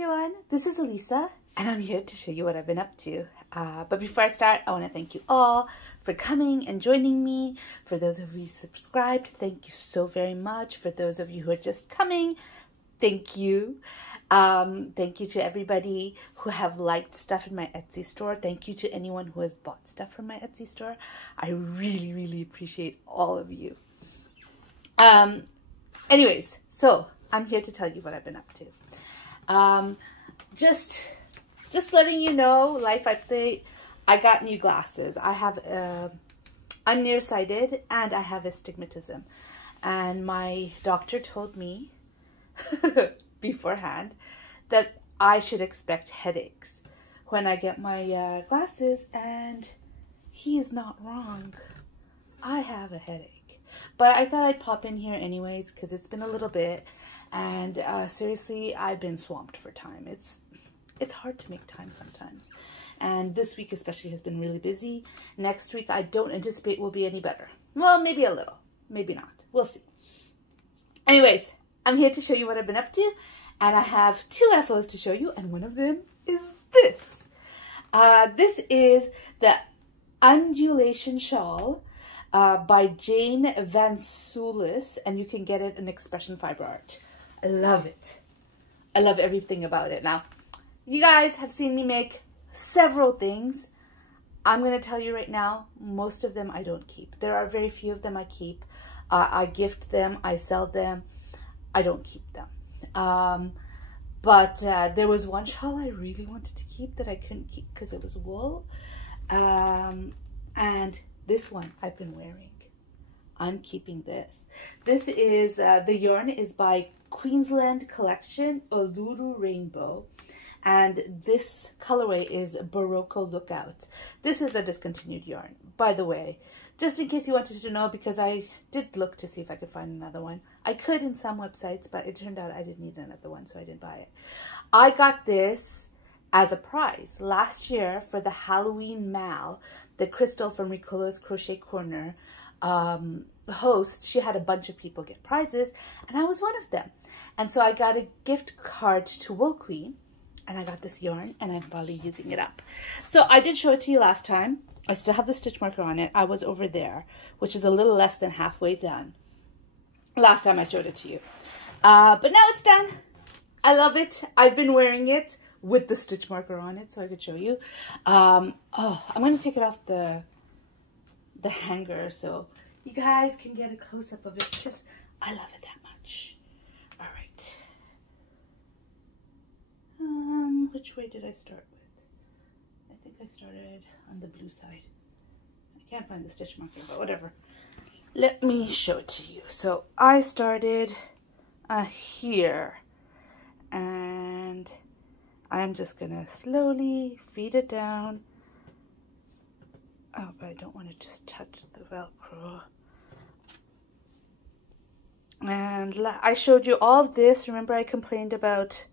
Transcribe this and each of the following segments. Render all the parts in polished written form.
everyone, this is Elisa and I'm here to show you what I've been up to. But before I start, I want to thank you all for coming and joining me. For those of you subscribed, thank you so very much. For those of you who are just coming, thank you. Thank you to everybody who have liked stuff in my Etsy store. Thank you to anyone who has bought stuff from my Etsy store. I really, really appreciate all of you. Anyways, so I'm here to tell you what I've been up to. Just letting you know, life update. I got new glasses. I'm nearsighted and I have astigmatism. And my doctor told me beforehand that I should expect headaches when I get my glasses, and he is not wrong. I have a headache. But I thought I'd pop in here anyways because it's been a little bit, and seriously, I've been swamped for time. It's hard to make time sometimes. And this week especially has been really busy. Next week I don't anticipate will be any better. Well, maybe a little, maybe not. We'll see. Anyways, I'm here to show you what I've been up to, and I have two FOs to show you, and one of them is this. This is the Undulation Shawl by Jane Van Soulis, and you can get it in Expression Fiber Art. I love it. I love everything about it. Now, you guys have seen me make several things. I'm going to tell you right now, most of them I don't keep. There are very few of them I keep. I gift them, I sell them. I don't keep them. But there was one shawl I really wanted to keep that I couldn't keep because it was wool. And this one I've been wearing. I'm keeping this. This is, the yarn is by Queensland Collection, Uluru Rainbow. And this colorway is Barocco Lookout. This is a discontinued yarn, by the way. Just in case you wanted to know, because I did look to see if I could find another one. I could in some websites, but it turned out I didn't need another one, so I didn't buy it. I got this as a prize last year for the Halloween Mal, the Crystal from Ricolo's Crochet Corner host. She had a bunch of people get prizes, and I was one of them. And so I got a gift card to Wool Queen, and I got this yarn, and I'm probably using it up. So I did show it to you last time. I still have the stitch marker on it. I was over there, which is a little less than halfway done. Last time I showed it to you. But now it's done. I love it. I've been wearing it with the stitch marker on it so I could show you. Oh, I'm going to take it off the hanger so you guys can get a close-up of it because I love it that much. All right. Which way did I start with? I think I started on the blue side. I can't find the stitch marker, but whatever. Let me show it to you. So I started here, and I'm just gonna slowly feed it down. Oh, but I don't want to just touch the Velcro. And I showed you all of this. Remember I complained about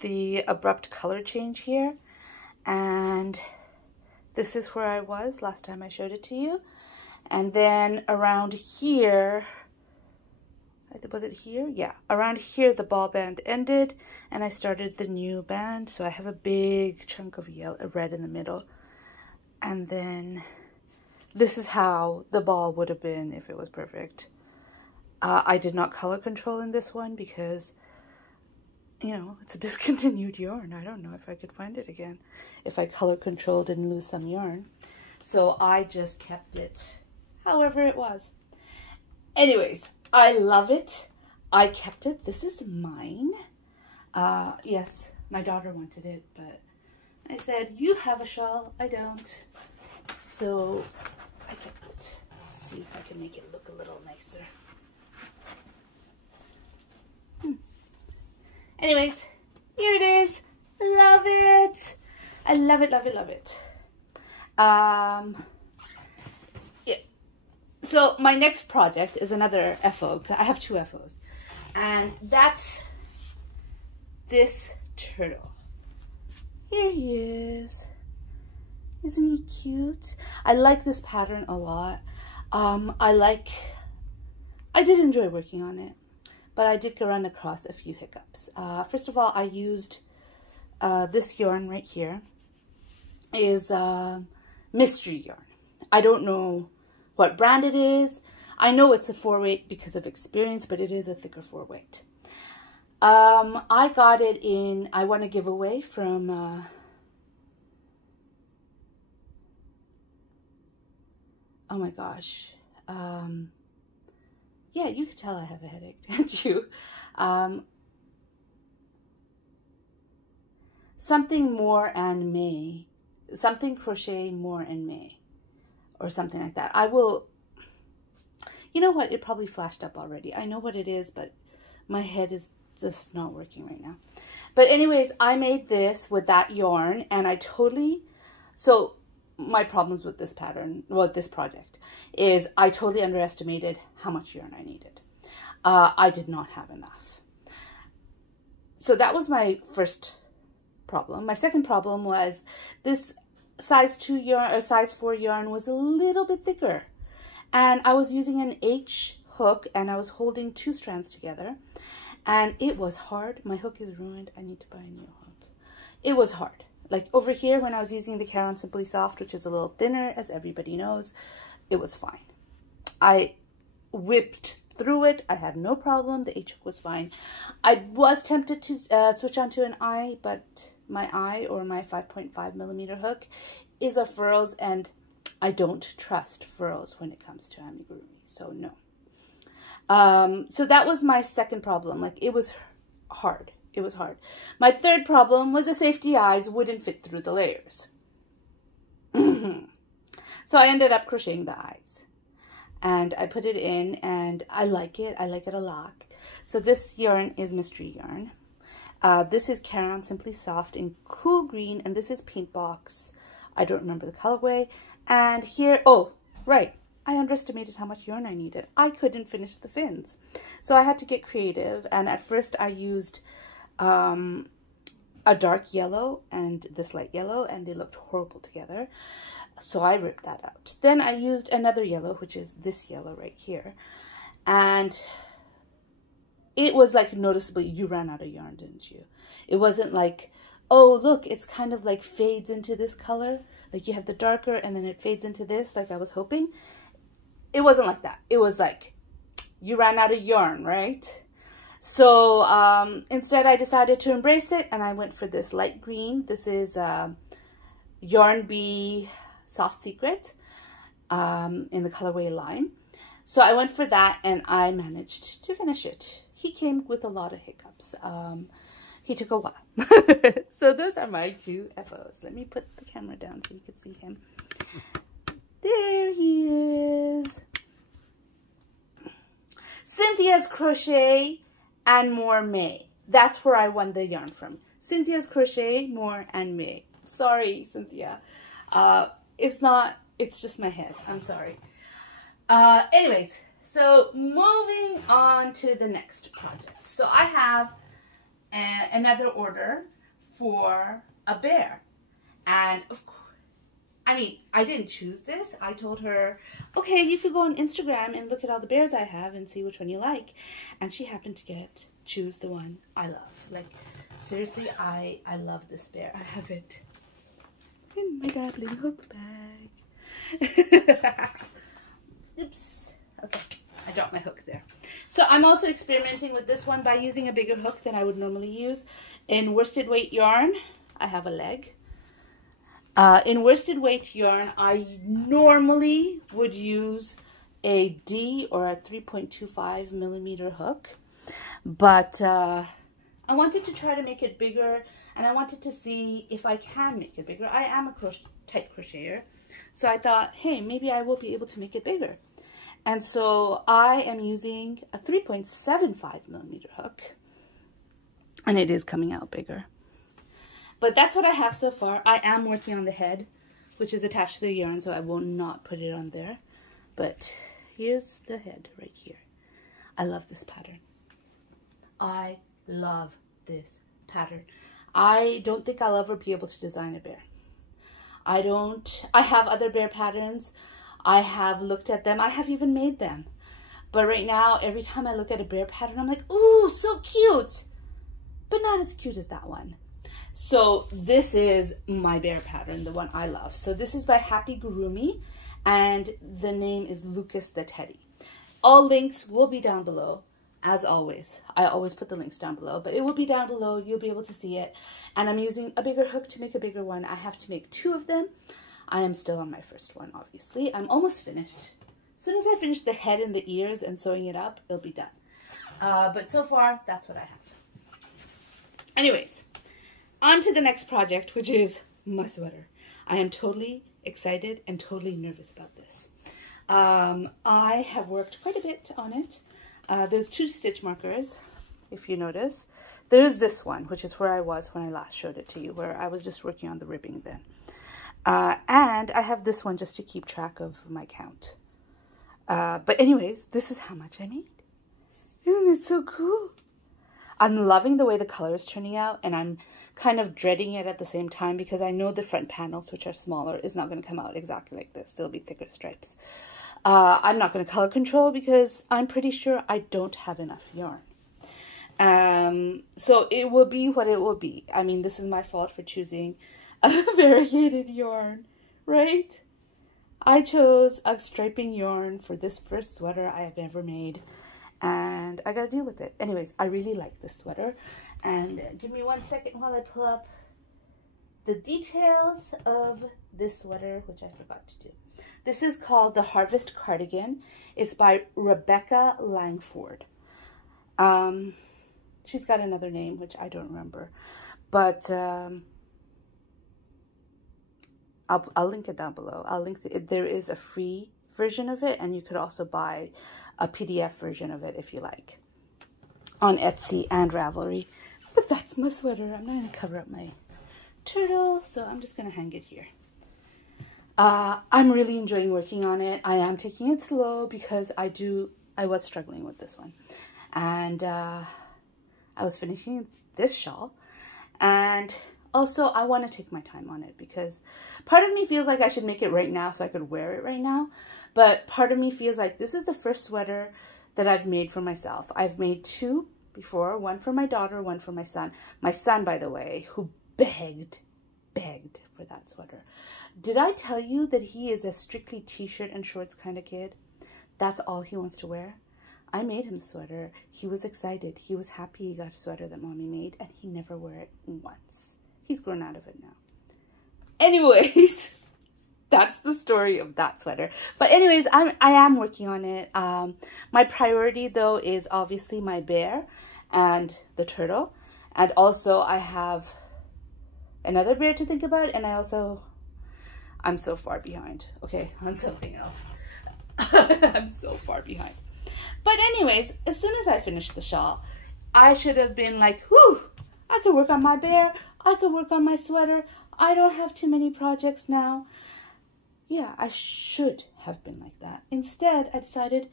the abrupt color change here, and this is where I was last time I showed it to you. And then around here, was it here? Yeah, around here the ball band ended and I started the new band. So I have a big chunk of red in the middle. And then this is how the ball would have been if it was perfect. I did not color control in this one because, you know, it's a discontinued yarn. I don't know if I could find it again if I color controlled and lose some yarn. So I just kept it however it was. Anyways, I love it. I kept it. This is mine. Yes, my daughter wanted it, but I said, you have a shawl, I don't. So I kept it. Let's see if I can make it look a little nicer. Anyways, here it is. Love it. I love it, love it, love it. Yeah. So my next project is another FO. I have two FOs. And that's this turtle. Here he is. Isn't he cute? I like this pattern a lot. I did enjoy working on it, but I did run across a few hiccups. First of all, I used this yarn right here is mystery yarn. I don't know what brand it is. I know it's a 4-weight because of experience, but it is a thicker 4-weight. I got it in, I won a giveaway from, oh my gosh. Yeah, you could tell I have a headache, can't you? Something More and May. Something Crochet More and May. Or something like that. I will, you know what? It probably flashed up already. I know what it is, but my head is just not working right now. But anyways, I made this with that yarn, and I totally, so my problems with this pattern, well, this project, is I totally underestimated how much yarn I needed. I did not have enough. So that was my first problem. My second problem was this size 2 yarn or size 4 yarn was a little bit thicker, and I was using an H hook, and I was holding 2 strands together, and it was hard. My hook is ruined. I need to buy a new hook. It was hard. Like over here when I was using the Caron Simply Soft, which is a little thinner, as everybody knows, it was fine. I whipped through it. I had no problem. The H hook was fine. I was tempted to switch onto an eye, but my eye, or my 5.5mm hook, is a furrows, and I don't trust furrows when it comes to amigurumi, so no. So that was my second problem. Like, it was hard. It was hard. My third problem was the safety eyes wouldn't fit through the layers. So I ended up crocheting the eyes, and I put it in, and I like it. I like it a lot. So this yarn is mystery yarn. This is Caron Simply Soft in Cool Green, and this is Paint Box. I don't remember the colorway. And here, oh, right, I underestimated how much yarn I needed. I couldn't finish the fins. So I had to get creative, and at first I used a dark yellow and this light yellow, and they looked horrible together. So I ripped that out. Then I used another yellow, which is this yellow right here. And it was like noticeably, you ran out of yarn, didn't you? It wasn't like, oh, look, it's kind of like fades into this color. Like you have the darker and then it fades into this, like I was hoping. It wasn't like that. It was like, you ran out of yarn, right? So instead I decided to embrace it, and I went for this light green. This is Yarn Bee Soft Secret in the colorway Lime. So I went for that, and I managed to finish it. He came with a lot of hiccups. He took a while. So those are my 2 FOs. Let me put the camera down so you can see him. There he is. Cynthia's Crochet and More May. That's where I won the yarn from. Cynthia's Crochet, More and May. Sorry, Cynthia. It's just my head. I'm sorry. Anyways, so moving on to the next project. So I have another order for a bear. And of course, I mean, I didn't choose this. I told her, okay, you could go on Instagram and look at all the bears I have and see which one you like. And she happened to choose the one I love. Like, seriously, I love this bear. I have it in my dabbling hook bag. Oops. Okay, I dropped my hook there. So I'm also experimenting with this one by using a bigger hook than I would normally use. In worsted weight yarn, I have a leg. In worsted weight yarn, I normally would use a D or a 3.25mm hook, but I wanted to try to make it bigger, and I wanted to see if I can make it bigger. I am a tight crocheter, so I thought, hey, maybe I will be able to make it bigger. And so I am using a 3.75mm hook, and it is coming out bigger. But that's what I have so far. I am working on the head, which is attached to the yarn, so I will not put it on there. But here's the head right here. I love this pattern. I love this pattern. I don't think I'll ever be able to design a bear. I have other bear patterns. I have looked at them. I have even made them. But right now, every time I look at a bear pattern, I'm like, ooh, so cute. But not as cute as that one. So this is my bear pattern, the one I love. So this is by Happy Gurumi, and the name is Lucas the Teddy. All links will be down below, as always. I always put the links down below, but it will be down below. You'll be able to see it. And I'm using a bigger hook to make a bigger one. I have to make 2 of them. I am still on my first one, obviously. I'm almost finished. As soon as I finish the head and the ears and sewing it up, it'll be done. But so far, that's what I have. Anyways, on to the next project, which is my sweater. I am totally excited and totally nervous about this. I have worked quite a bit on it. There's 2 stitch markers, if you notice. There's this one, which is where I was when I last showed it to you, where I was just working on the ribbing then. And I have this one just to keep track of my count. But anyways, this is how much I made. Isn't it so cool? I'm loving the way the color is turning out, and I'm kind of dreading it at the same time because I know the front panels, which are smaller, is not going to come out exactly like this. There'll be thicker stripes. I'm not going to color control because I'm pretty sure I don't have enough yarn. So it will be what it will be. I mean, this is my fault for choosing a variegated yarn, right? I chose a striping yarn for this first sweater I have ever made, and I gotta deal with it. Anyways, I really like this sweater, and give me 1 second while I pull up the details of this sweater, which I forgot to do. This is called the Harvest Cardigan. It's by Rebecca Langford. She's got another name, which I don't remember, but I'll link it down below. I'll link it. There is a free version of it, and you could also buy a PDF version of it if you like on Etsy and Ravelry. But that's my sweater. I'm not going to cover up my turtle, so I'm just going to hang it here. I'm really enjoying working on it. I am taking it slow because I was struggling with this one. And I was finishing this shawl, and also I want to take my time on it because part of me feels like I should make it right now so I could wear it right now, but part of me feels like this is the first sweater that I've made for myself. I've made 2 before, one for my daughter, one for my son. My son, by the way, who begged for that sweater. Did I tell you that he is a strictly t-shirt and shorts kind of kid? That's all he wants to wear. I made him a sweater. He was excited. He was happy he got a sweater that mommy made, and he never wore it once. He's grown out of it now. Anyways, that's the story of that sweater. But anyways, I am working on it. My priority, though, is obviously my bear and the turtle. And also, I have another bear to think about, and I'm so far behind, okay, on something else. I'm so far behind. But anyways, as soon as I finished the shawl, I should have been like, whew, I could work on my bear, I could work on my sweater, I don't have too many projects now. Yeah, I should have been like that. Instead, I decided,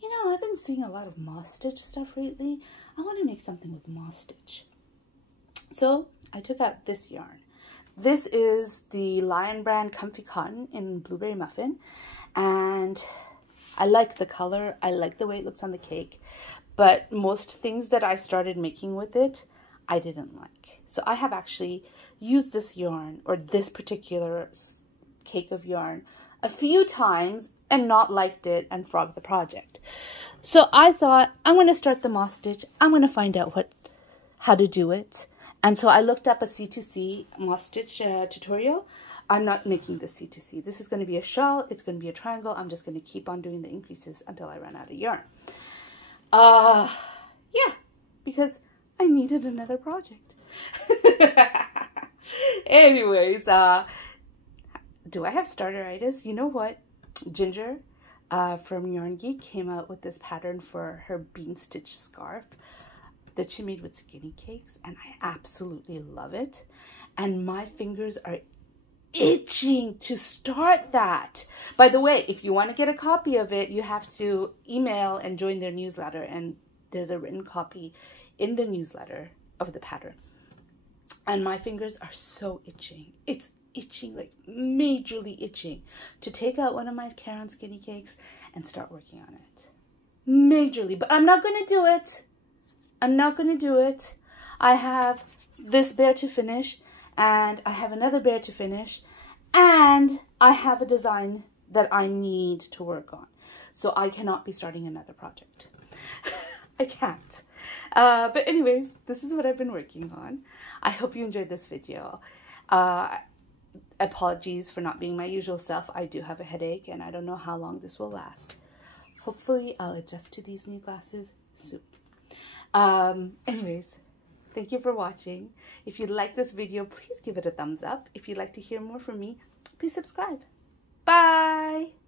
you know, I've been seeing a lot of moss stitch stuff lately. I want to make something with moss stitch. So I took out this yarn. This is the Lion Brand Comfy Cotton in Blueberry Muffin, and I like the color. I like the way it looks on the cake, but most things that I started making with it, I didn't like. So I have actually used this yarn, or this particular cake of yarn, a few times and not liked it and frogged the project. So I thought, I'm going to start the moss stitch. I'm going to find out how to do it. And so I looked up a C2C moss stitch tutorial. I'm not making the C2C. This is going to be a shawl. It's going to be a triangle. I'm just going to keep on doing the increases until I run out of yarn. Yeah, because I needed another project. Anyways, do I have starteritis? You know what? Ginger from Yarn Geek came out with this pattern for her bean stitch scarf that she made with skinny cakes, and I absolutely love it. And my fingers are itching to start that. By the way, if you want to get a copy of it, you have to email and join their newsletter, and there's a written copy in the newsletter of the pattern. And my fingers are so itching. It's itching, like majorly itching, to take out one of my Caron skinny cakes and start working on it. Majorly. But I'm not going to do it. I'm not going to do it. I have this bear to finish, and I have another bear to finish, and I have a design that I need to work on. So I cannot be starting another project. I can't. But anyways, this is what I've been working on. I hope you enjoyed this video. Apologies for not being my usual self. I do have a headache, and I don't know how long this will last. Hopefully, I'll adjust to these new glasses soon. Anyways, thank you for watching. If you like this video, please give it a thumbs up. If you'd like to hear more from me, please subscribe. Bye!